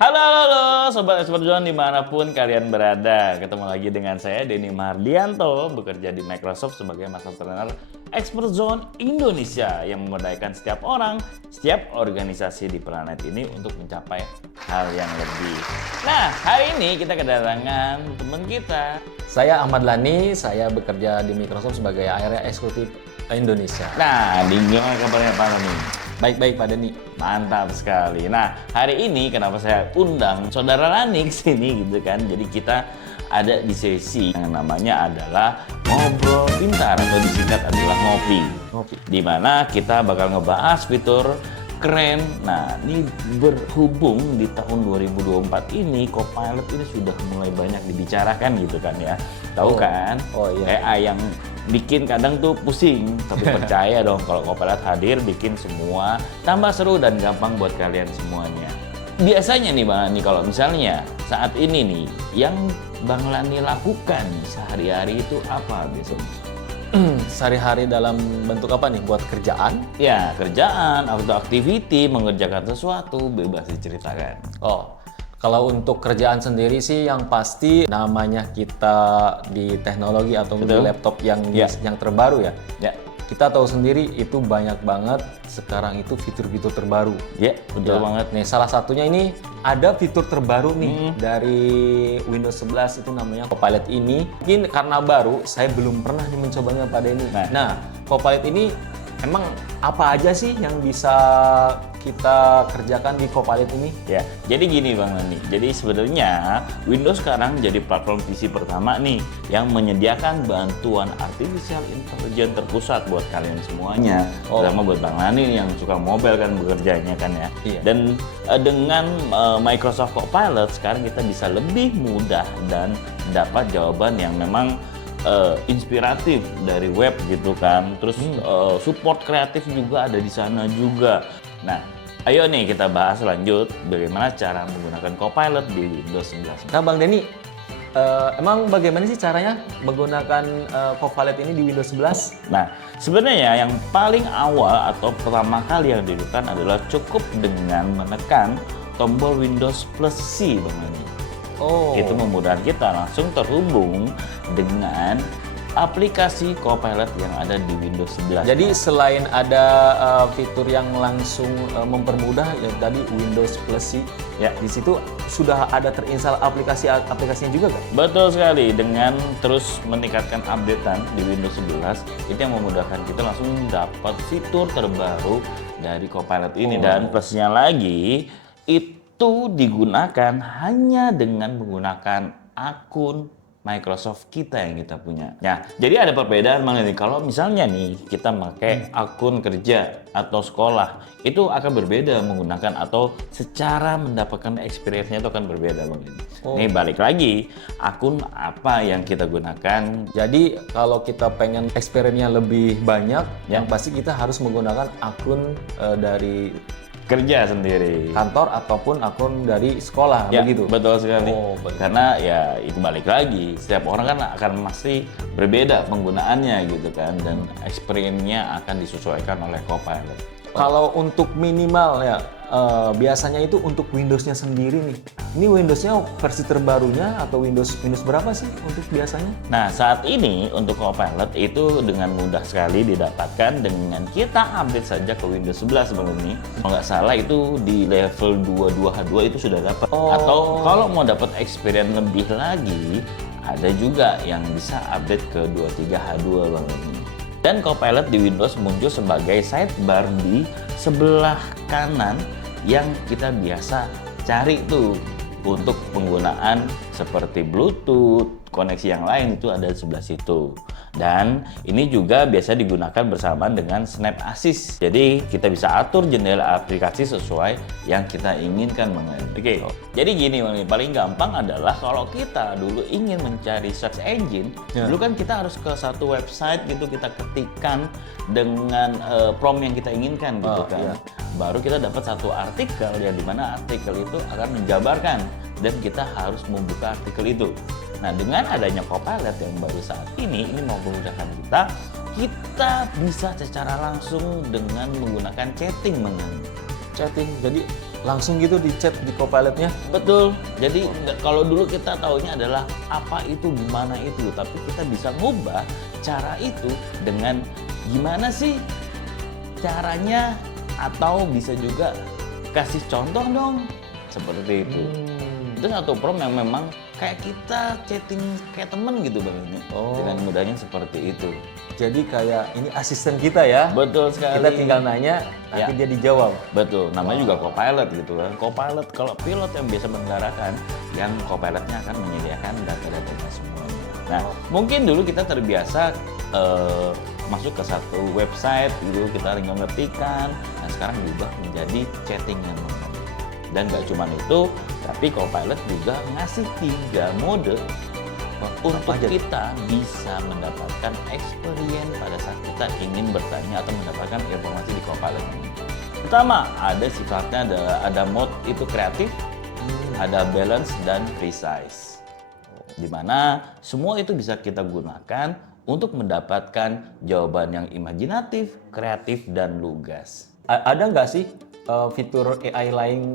Halo, halo, halo, Sobat Expert Zone dimanapun kalian berada. Ketemu lagi dengan saya, Denny Mardianto, bekerja di Microsoft sebagai Master Trainer Expert Zone Indonesia yang memberdayakan setiap orang, setiap organisasi di planet ini untuk mencapai hal yang lebih. Nah, hari ini kita kedatangan teman kita. Saya Ahmad Lani, saya bekerja di Microsoft sebagai Area Eksekutif Indonesia. Nah, gimana kabarnya Pak Lani? Baik-baik Pak Denny. Mantap sekali. Nah, hari ini kenapa saya undang Saudara Lani ke sini gitu kan. Jadi kita ada di sesi yang namanya adalah Ngobrol Pintar atau disingkat adalah Ngopi. Di mana kita bakal ngebahas fitur keren. Nah, ini berhubung di tahun 2024 ini Copilot ini sudah mulai banyak dibicarakan gitu kan ya. Tahu kan? Oh iya. AI yang bikin kadang tuh pusing, tapi percaya dong kalau Copilot hadir bikin semua tambah seru dan gampang buat kalian semuanya. Biasanya nih Bang Lani, kalau misalnya saat ini nih yang Bang Lani lakukan sehari-hari itu apa biasanya? Sehari-hari dalam bentuk apa nih? Buat kerjaan? Ya, kerjaan atau activity, mengerjakan sesuatu, bebas diceritakan. Oh, kalau untuk kerjaan sendiri sih yang pasti namanya kita di teknologi atau di Betul. laptop yang Ya. yang terbaru ya. Ya, Kita tahu sendiri itu banyak banget sekarang itu fitur-fitur terbaru. ya, betul Ya. banget. Nih, salah satunya ini ada fitur terbaru nih dari Windows 11 itu namanya Copilot ini. Mungkin karena baru, saya belum pernah nih mencobanya pada ini. Nah. Nah, Copilot ini emang apa aja sih yang bisa kita kerjakan di Copilot ini? Ya, jadi gini Bang Lani. Jadi sebenarnya Windows sekarang jadi platform PC pertama nih yang menyediakan bantuan artificial intelligence terpusat buat kalian semuanya. Oh. Terutama buat Bang Lani yang suka mobile kan bekerjanya kan ya. Iya. Dan dengan Microsoft Copilot sekarang kita bisa lebih mudah dan dapat jawaban yang memang inspiratif dari web gitu kan. Terus support kreatif juga ada di sana juga. Nah, ayo nih kita bahas lanjut bagaimana cara menggunakan Copilot di Windows 11. Nah, Bang Denny, emang bagaimana sih caranya menggunakan Copilot ini di Windows 11? Nah, sebenarnya yang paling awal atau pertama kali yang dilakukan adalah cukup dengan menekan tombol Windows plus C, Bang Lani. Oh. Itu memudahkan kita langsung terhubung dengan aplikasi Copilot yang ada di Windows 11. Jadi selain ada fitur yang langsung mempermudah ya tadi Windows Plus sih, Ya. di situ sudah ada terinstall aplikasinya juga kan? Betul sekali, dengan terus meningkatkan updatean di Windows 11 itu yang memudahkan kita langsung dapat fitur terbaru dari Copilot ini. Dan plusnya lagi itu digunakan hanya dengan menggunakan akun Microsoft kita yang kita punya. Nah, jadi ada perbedaan Bang ini. Kalau misalnya nih kita pakai akun kerja atau sekolah, itu akan berbeda menggunakan atau secara mendapatkan experience-nya itu akan berbeda Bang ini. Nih balik lagi, akun apa yang kita gunakan. Jadi kalau kita pengen experience-nya lebih banyak, yang pasti kita harus menggunakan akun dari Kerja sendiri. kantor ataupun akun dari sekolah Ya, begitu. betul sekali. Oh, betul. Karena ya itu balik lagi, setiap orang kan akan pasti berbeda penggunaannya gitu kan, dan experience-nya akan disesuaikan oleh Copilot. Kalau untuk minimal ya, biasanya itu untuk Windows-nya sendiri nih. Ini Windows-nya versi terbarunya atau Windows berapa sih untuk biasanya? Nah, saat ini untuk Copilot itu dengan mudah sekali didapatkan dengan kita update saja ke Windows 11 Bang ini. Kalau nggak salah itu di level 22H2 itu sudah dapat. Oh. Atau kalau mau dapat experience lebih lagi, ada juga yang bisa update ke 23H2 Bang ini. Dan Copilot di Windows muncul sebagai sidebar di sebelah kanan yang kita biasa cari tuh untuk penggunaan seperti Bluetooth, koneksi yang lain itu ada di sebelah situ. Dan ini juga biasa digunakan bersamaan dengan Snap Assist. Jadi kita bisa atur jendela aplikasi sesuai yang kita inginkan mengenai. Oke. Jadi gini Bang, paling gampang adalah kalau kita dulu ingin mencari search engine, dulu kan kita harus ke satu website gitu, kita ketikkan dengan prompt yang kita inginkan gitu kan. Iya. Baru kita dapat satu artikel yang dimana artikel itu akan menjabarkan dan kita harus membuka artikel itu. Nah, dengan adanya Copilot yang baru saat ini mau memudahkan kita bisa secara langsung dengan menggunakan chatting mengenai Chatting. Jadi langsung gitu di chat di Copilot-nya. Betul. Jadi kalau dulu kita taunya adalah apa itu, gimana itu, tapi kita bisa ngubah cara itu dengan gimana sih caranya, atau bisa juga kasih contoh dong, seperti itu. Itu satu prompt yang memang kayak kita chatting kayak temen gitu Bang ini. Dengan mudahnya seperti itu. Jadi kayak ini asisten kita ya. Betul sekali. Kita tinggal nanya, nanti dia dijawab. Betul, namanya juga Copilot gitu kan. Copilot kalau pilot yang biasa mengendarakan, yang Copilotnya akan menyediakan data-datanya semuanya. Nah, mungkin dulu kita terbiasa masuk ke satu website gitu, kita tinggal ngetikkan. Nah, sekarang diubah menjadi chattingan. Dan nggak cuma itu, tapi Copilot juga ngasih 3 mode untuk kita bisa mendapatkan experience pada saat kita ingin bertanya atau mendapatkan informasi di Copilot ini. Pertama, ada sifatnya ada mode itu kreatif, ada balance dan precise. Di mana semua itu bisa kita gunakan untuk mendapatkan jawaban yang imajinatif, kreatif dan lugas. Ada nggak sih fitur AI lain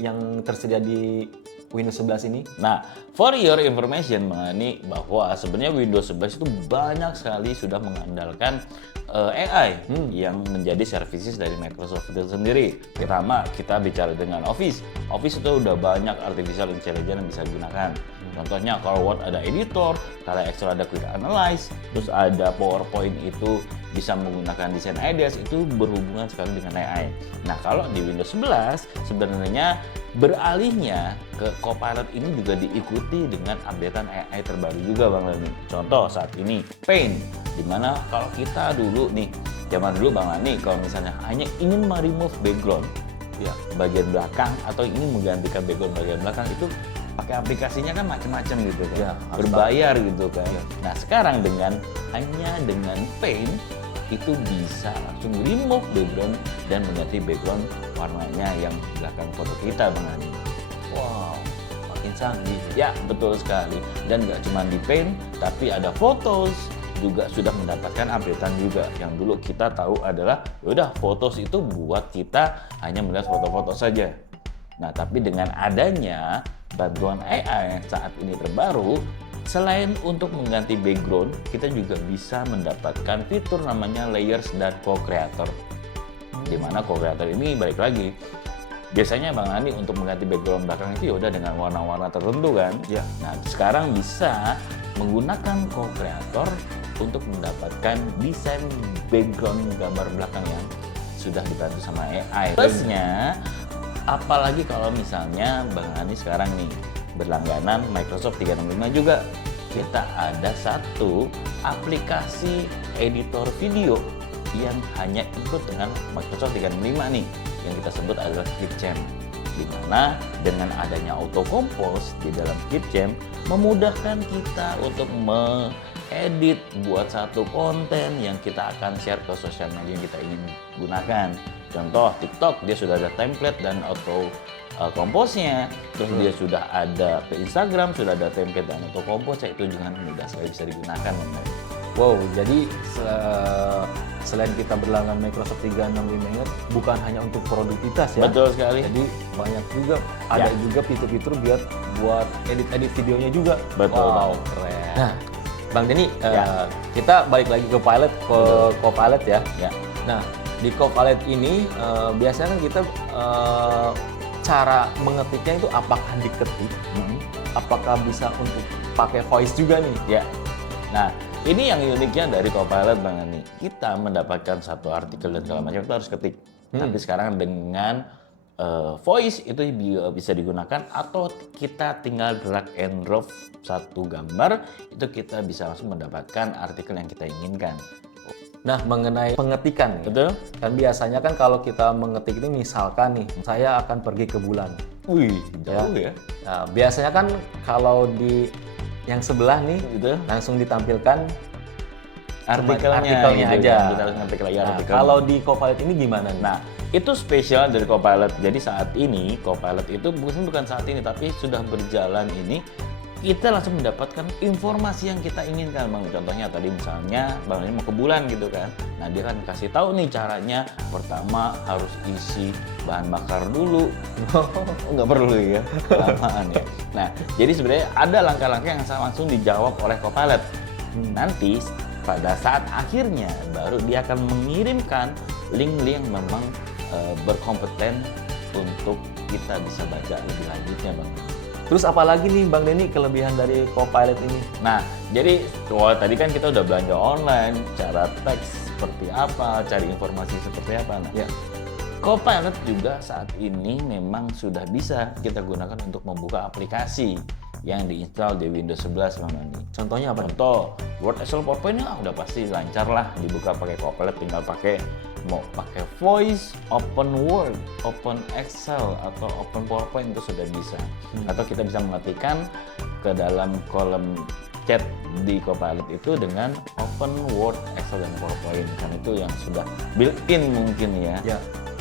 yang tersedia di Windows 11 ini? Nah, for your information mengenai bahwa sebenarnya Windows 11 itu banyak sekali sudah mengandalkan AI yang menjadi services dari Microsoft itu sendiri. Pertama, kita bicara dengan Office. Office itu udah banyak artificial intelligence yang bisa digunakan. Contohnya kalau Word ada editor, kalau Excel ada quick analyze, terus ada PowerPoint itu bisa menggunakan design ideas, itu berhubungan sekali dengan AI. Nah, kalau di Windows 11 sebenarnya beralihnya ke Copilot ini juga diikuti dengan updatean AI terbaru juga Bang Lani. Contoh saat ini Paint, dimana kalau kita dulu nih, zaman dulu Bang Lani kalau misalnya hanya ingin remove background ya bagian belakang atau ingin menggantikan background bagian belakang, itu pakai aplikasinya kan macam-macam gitu kan, ya, berbayar gitu kan. Ya. Nah, sekarang hanya dengan Paint itu bisa langsung remove background dan mengganti background warnanya yang belakang foto kita Bang Ani. Wow, makin canggih. Ya, betul sekali. Dan nggak cuma di Paint, tapi ada Photos juga sudah mendapatkan updatean juga. Yang dulu kita tahu adalah yaudah Photos itu buat kita hanya melihat foto-foto saja. Nah, tapi dengan adanya bantuan AI saat ini terbaru, selain untuk mengganti background, kita juga bisa mendapatkan fitur namanya layers dan co-creator. Di mana co-creator ini balik lagi, biasanya Bang Ani untuk mengganti background belakang itu udah dengan warna-warna tertentu kan. Ya. Nah, sekarang bisa menggunakan co-creator untuk mendapatkan desain background gambar belakang yang sudah dibantu sama AI. Plusnya, apalagi kalau misalnya Bang Ani sekarang nih berlangganan Microsoft 365 juga, kita ada satu aplikasi editor video yang hanya ikut dengan Microsoft 365 nih, yang kita sebut adalah Clipchamp. Di mana dengan adanya auto compose di dalam Clipchamp memudahkan kita untuk edit buat satu konten yang kita akan share ke sosial media yang kita ingin gunakan. Contoh TikTok, dia sudah ada template dan auto compose-nya, terus dia sudah ada ke Instagram, sudah ada template dan auto compose, itu dengan mudah sekali bisa digunakan. Wow, jadi selain kita berlangganan Microsoft 365 ini bukan hanya untuk produktivitas ya. Betul sekali. Jadi banyak juga, ada juga fitur-fitur buat edit-edit videonya juga. Betul. Wow, keren. Nah, Bang Denny, kita balik lagi ke Copilot ya. Nah, di Copilot ini biasanya kan kita cara mengetiknya itu apakah diketik, apakah bisa untuk pakai voice juga nih? Ya. Nah, ini yang uniknya dari Copilot Bang Ani. Kita mendapatkan satu artikel dan segala macam itu harus ketik. Tapi sekarang dengan voice itu bisa digunakan, atau kita tinggal drag and drop satu gambar, itu kita bisa langsung mendapatkan artikel yang kita inginkan. Nah, mengenai pengetikan, Betul? Kan biasanya kan kalau kita mengetik ini, misalkan nih, saya akan pergi ke bulan. Wih, jauh ya. Nah, biasanya kan kalau di yang sebelah nih, Gitu. langsung ditampilkan Artikelnya artikelnya gitu, aja. Kita harus ngetik lagi Nah, artikel. kalau di Copilot ini gimana nih? Nah, itu spesial dari Copilot. Jadi saat ini Copilot itu bukan saat ini, tapi sudah berjalan ini kita langsung mendapatkan informasi yang kita inginkan Bang. Contohnya tadi misalnya Bang ini mau ke bulan gitu kan. Nah dia kan kasih tahu nih caranya. Pertama harus isi bahan bakar dulu. Nggak perlu ya, kelamaan ya. Nah jadi sebenarnya ada langkah-langkah yang langsung dijawab oleh Copilot. Nanti pada saat akhirnya baru dia akan mengirimkan link-link yang memang berkompeten untuk kita bisa baca lebih lanjutnya Bang. Terus apalagi nih Bang Denny kelebihan dari Copilot ini? Nah, jadi tadi kan kita udah belanja online, cara teks seperti apa, cari informasi seperti apa. Nah, Ya. Copilot juga saat ini memang sudah bisa kita gunakan untuk membuka aplikasi yang diinstal di Windows 11 Bang Nani. Contohnya apa? Contoh, Word, Excel, PowerPoint udah pasti lancar lah dibuka pakai Copilot, tinggal mau pakai voice, open Word, open Excel atau open PowerPoint itu sudah bisa. Atau kita bisa mengetikkan ke dalam kolom chat di Copilot itu dengan open Word, Excel dan PowerPoint. Kan itu yang sudah built-in mungkin ya.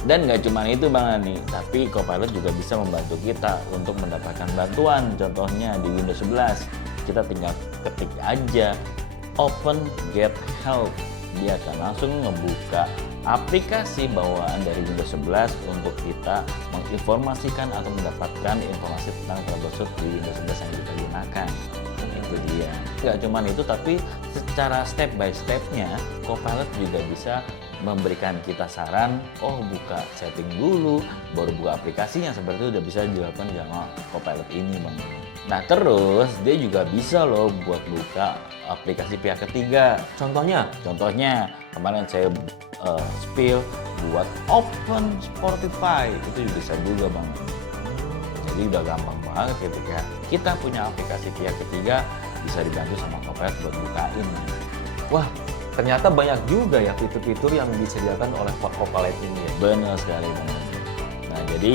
Dan nggak cuma itu Bang Ani, tapi Copilot juga bisa membantu kita untuk mendapatkan bantuan. Contohnya di Windows 11, kita tinggal ketik aja open get help. Dia akan langsung membuka aplikasi bawaan dari Windows 11 untuk kita menginformasikan atau mendapatkan informasi tentang troubleshoot di Windows 11 yang kita gunakan. Itu dia. Nggak cuma itu, tapi secara step by stepnya Copilot juga bisa memberikan kita saran, buka setting dulu, baru buka aplikasinya. Seperti itu udah bisa dilakukan sama Copilot ini Bang. Nah terus dia juga bisa loh buat buka aplikasi pihak ketiga. Contohnya kemarin saya spill buat open Spotify, itu bisa juga Bang. Jadi udah gampang banget ketika kita punya aplikasi pihak ketiga, bisa dibantu sama Copilot buat bukain. Wah, ternyata banyak juga ya fitur-fitur yang disediakan oleh Copilot ini ya. Benar sekali Bang. Nah jadi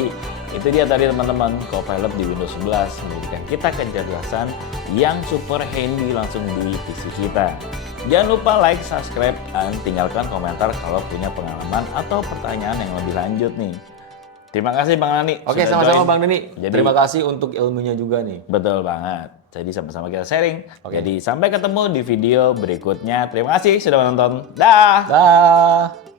itu dia tadi teman-teman, Copilot di Windows 11 memberikan kita kecerdasan yang super handy langsung di PC kita. Jangan lupa like, subscribe, dan tinggalkan komentar kalau punya pengalaman atau pertanyaan yang lebih lanjut nih. Terima kasih Bang Nani. Oke, sudah sama-sama join. Bang Denny. Terima kasih untuk ilmunya juga nih. Betul banget. Jadi sama-sama kita sharing. Jadi sampai ketemu di video berikutnya. Terima kasih sudah menonton. Dah. Dah.